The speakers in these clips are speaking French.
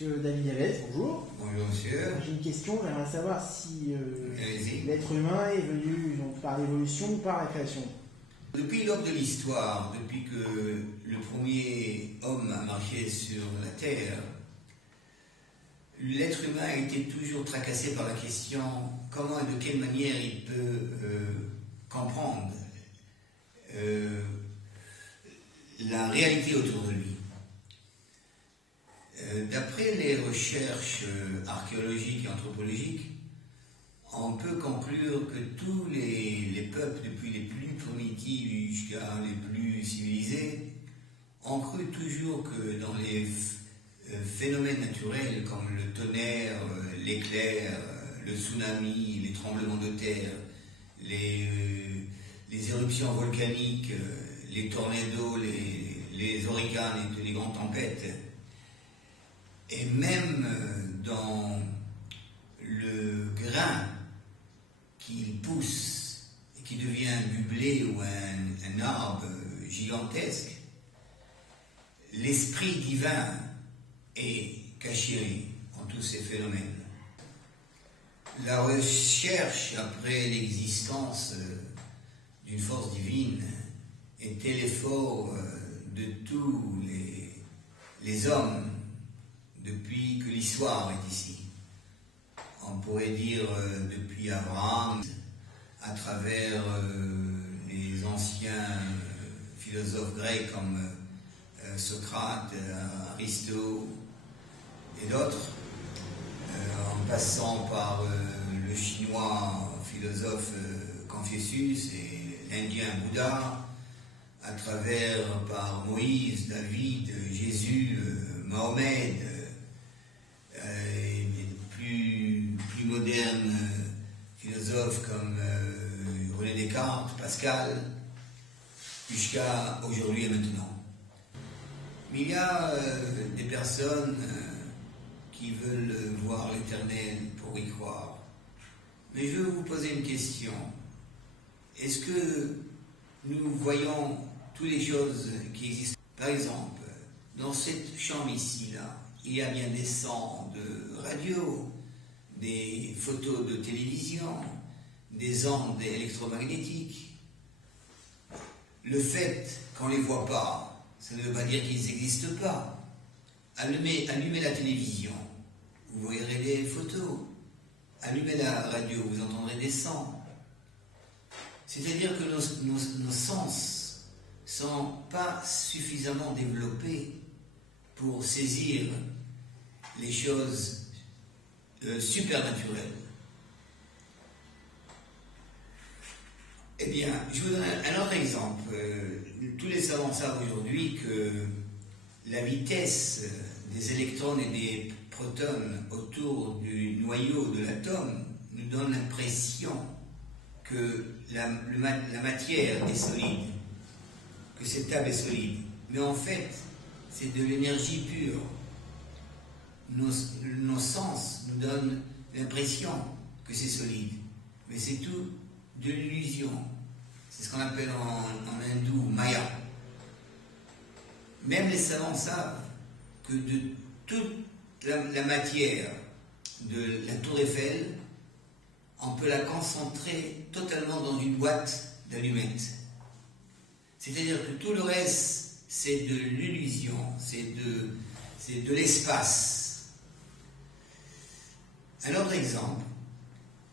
Monsieur David Yavès, bonjour. Bonjour monsieur. J'ai une question, j'aimerais savoir si l'être humain est venu donc, par l'évolution ou par la création. Depuis l'aube de l'histoire, depuis que le premier homme a marché sur la Terre, l'être humain a été toujours tracassé par la question comment et de quelle manière il peut comprendre la réalité autour de lui. D'après les recherches archéologiques et anthropologiques, on peut conclure que tous les peuples, depuis les plus primitifs jusqu'à les plus civilisés, ont cru toujours que dans les phénomènes naturels comme le tonnerre, l'éclair, le tsunami, les tremblements de terre, les éruptions volcaniques, les tornados, les ouragans et toutes les grandes tempêtes, et même dans le grain qu'il pousse et qui devient du blé ou un arbre gigantesque, l'esprit divin est caché en tous ces phénomènes. La recherche après l'existence d'une force divine était l'effort de tous les hommes depuis que l'histoire est ici. On pourrait dire depuis Abraham, à travers les anciens philosophes grecs comme Socrate, Aristote et d'autres, en passant par le chinois philosophe Confucius et l'indien Bouddha, à travers par Moïse, David, Jésus, Mohamed, et des plus modernes philosophes comme René Descartes, Pascal, jusqu'à aujourd'hui et maintenant. Mais il y a des personnes qui veulent voir l'éternel pour y croire. Mais je veux vous poser une question. Est-ce que nous voyons toutes les choses qui existent? Par exemple, dans cette chambre ici, là, il y a bien des sons de radio, des photos de télévision, des ondes électromagnétiques. Le fait qu'on ne les voit pas, ça ne veut pas dire qu'ils n'existent pas. Allumez la télévision, vous verrez des photos. Allumez la radio, vous entendrez des sons. C'est-à-dire que nos sens ne sont pas suffisamment développés pour saisir les choses supernaturelles. Eh bien, je vous donne un autre exemple. Tous les savants savent aujourd'hui que la vitesse des électrons et des protons autour du noyau de l'atome nous donne l'impression que la matière est solide, que cette table est solide. Mais en fait, c'est de l'énergie pure. Nos sens nous donnent l'impression que c'est solide, mais c'est tout de l'illusion. C'est ce qu'on appelle en hindou Maya. Même les savants savent que de toute la matière de la tour Eiffel, on peut la concentrer totalement dans une boîte d'allumettes. C'est-à-dire que tout le reste, c'est de l'illusion, c'est de l'espace. Un autre exemple,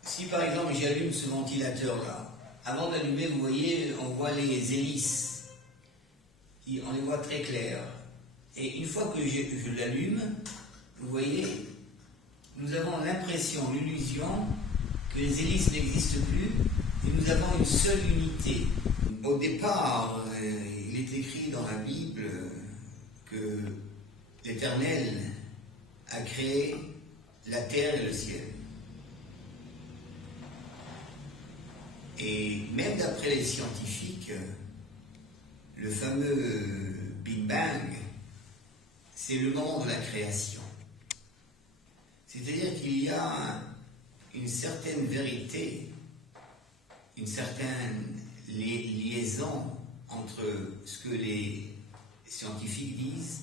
si par exemple j'allume ce ventilateur-là, avant d'allumer, vous voyez, on voit les hélices, on les voit très claires. Et une fois que je l'allume, vous voyez, nous avons l'impression, l'illusion, que les hélices n'existent plus, et nous avons une seule unité. Au départ, il est écrit dans la Bible que l'Éternel a créé la terre et le ciel. Et même d'après les scientifiques, le fameux Big Bang, c'est le moment de la création. C'est-à-dire qu'il y a une certaine vérité, une certaine liaison entre ce que les scientifiques disent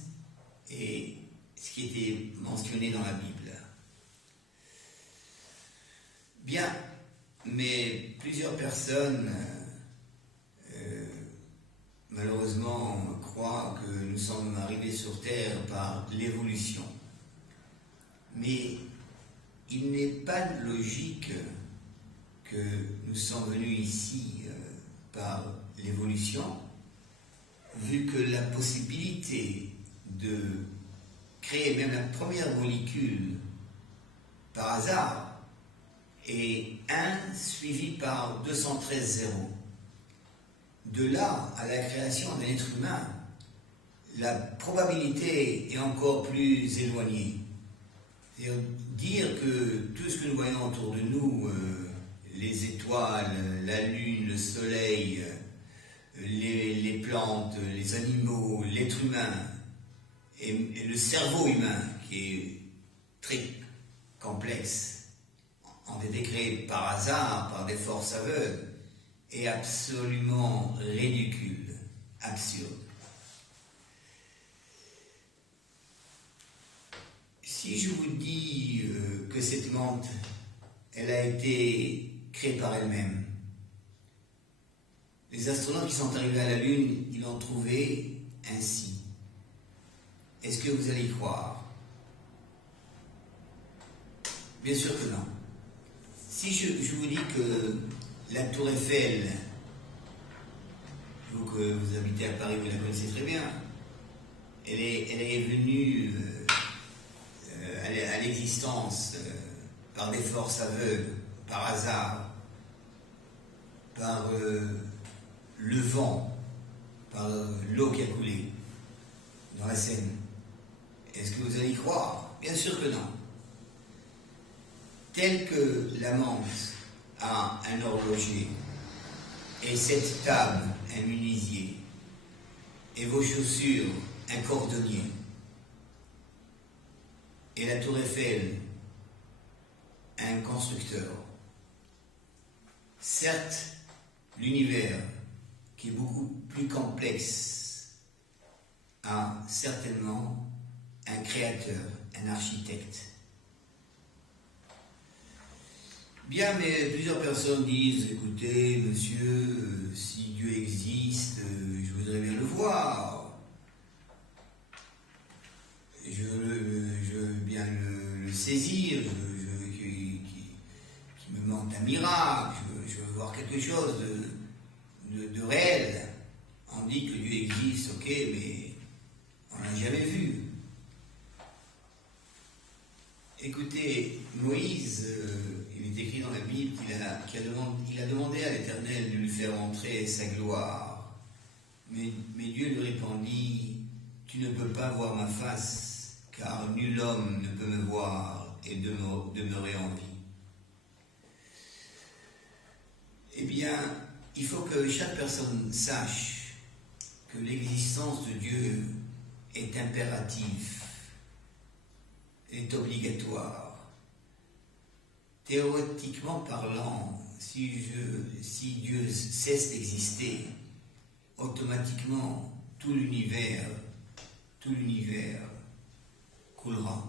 et ce qui était mentionné dans la Bible. Bien, mais plusieurs personnes, malheureusement, croient que nous sommes arrivés sur Terre par l'évolution. Mais il n'est pas logique que nous sommes venus ici par l'évolution, vu que la possibilité de créer même la première molécule par hasard est 1 suivi par 213 zéros. De là à la création d'un être humain, la probabilité est encore plus éloignée. C'est-à-dire dire que tout ce que nous voyons autour de nous, les étoiles, la lune, le soleil, les plantes, les animaux, l'être humain et le cerveau humain, qui est très complexe, ont été créés par hasard, par des forces aveugles, est absolument ridicule, absurde. Si je vous dis que cette menthe, elle a été créée par elle-même, les astronautes qui sont arrivés à la Lune, ils l'ont trouvée ainsi. Est-ce que vous allez y croire? Bien sûr que non. Si je vous dis que la Tour Eiffel, vous que vous habitez à Paris, vous la connaissez très bien, elle est venue à l'existence par des forces aveugles, par hasard, par le vent, par l'eau qui a coulé dans la Seine. Est-ce que vous allez y croire? Bien sûr que non. Tel que la menthe a un horloger, et cette table un menuisier, et vos chaussures un cordonnier, et la Tour Eiffel un constructeur. Certes, l'univers, qui est beaucoup plus complexe, a certainement un créateur, un architecte. Bien, mais plusieurs personnes disent, écoutez, monsieur, si Dieu existe, je voudrais bien le voir. Je veux bien le saisir, qu'il me manque un miracle, je veux voir quelque chose de réel. On dit que Dieu existe, ok, mais on ne l'a jamais vu. Écoutez, Moïse, il est écrit dans la Bible qu'il a demandé à l'Éternel de lui faire entrer sa gloire. Mais Dieu lui répondit, tu ne peux pas voir ma face, car nul homme ne peut me voir et demeurer en vie. Eh bien, il faut que chaque personne sache que l'existence de Dieu est impérative, est obligatoire. Théoriquement parlant, si Dieu cesse d'exister, automatiquement tout l'univers coulera.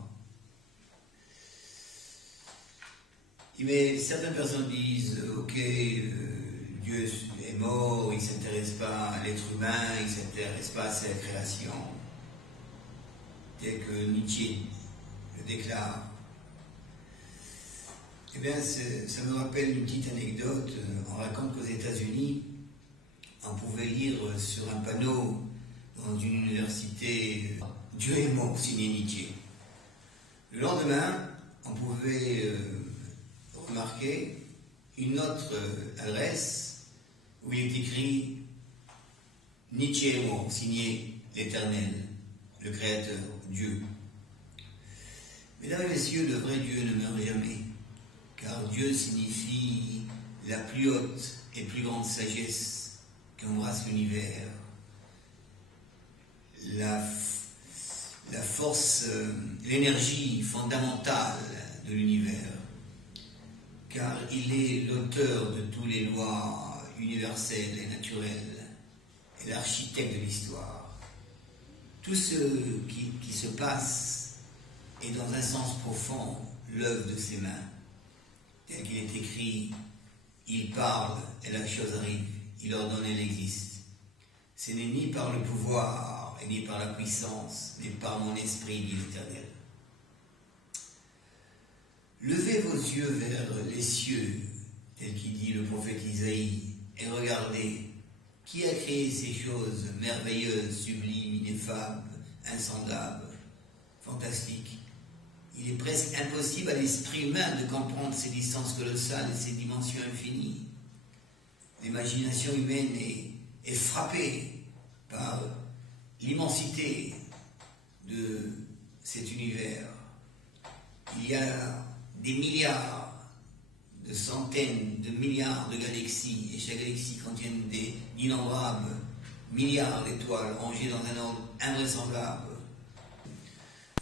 Mais certaines personnes disent, ok, Dieu est mort, il ne s'intéresse pas à l'être humain, il ne s'intéresse pas à sa création. Tel que Nietzsche le déclare. Eh bien, ça me rappelle une petite anecdote. On raconte qu'aux États-Unis, on pouvait lire sur un panneau dans une université « Dieu est mort », signé Nietzsche. Le lendemain, on pouvait remarquer une autre adresse où il est écrit « Nietzsche est mort », signé l'Éternel, le Créateur, Dieu. Mesdames et messieurs, le vrai Dieu ne meurt jamais, car Dieu signifie la plus haute et plus grande sagesse qu'embrasse l'univers, la force, l'énergie fondamentale de l'univers, car il est l'auteur de toutes les lois universelles et naturelles et l'architecte de l'histoire. Tout ce qui se passe est dans un sens profond l'œuvre de ses mains. Tel qu'il est écrit, il parle et la chose arrive, il ordonne et elle existe. Ce n'est ni par le pouvoir et ni par la puissance, mais par mon esprit, dit l'Éternel. Levez vos yeux vers les cieux, tel qu'il dit le prophète Isaïe, et regardez, qui a créé ces choses merveilleuses, sublimes, ineffables, insondables, fantastiques? Il est presque impossible à l'esprit humain de comprendre ces distances colossales et ces dimensions infinies. L'imagination humaine est frappée par l'immensité de cet univers. Il y a des milliards, de centaines de milliards de galaxies, et chaque galaxie contient d'innombrables milliards d'étoiles rangées dans un ordre invraisemblable.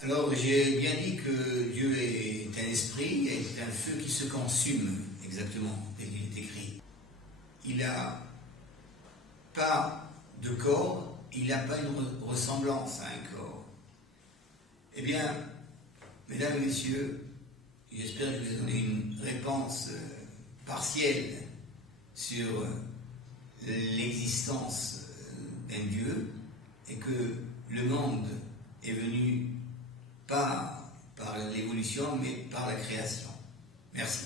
Alors j'ai bien dit que Dieu est un esprit, est un feu qui se consume, exactement, tel qu'il est écrit. Il n'a pas de corps, il n'a pas une ressemblance à un corps. Eh bien, mesdames et messieurs, j'espère que je vous ai donné une réponse partielle sur l'existence d'un Dieu et que le monde est venu pas par l'évolution mais par la création. Merci.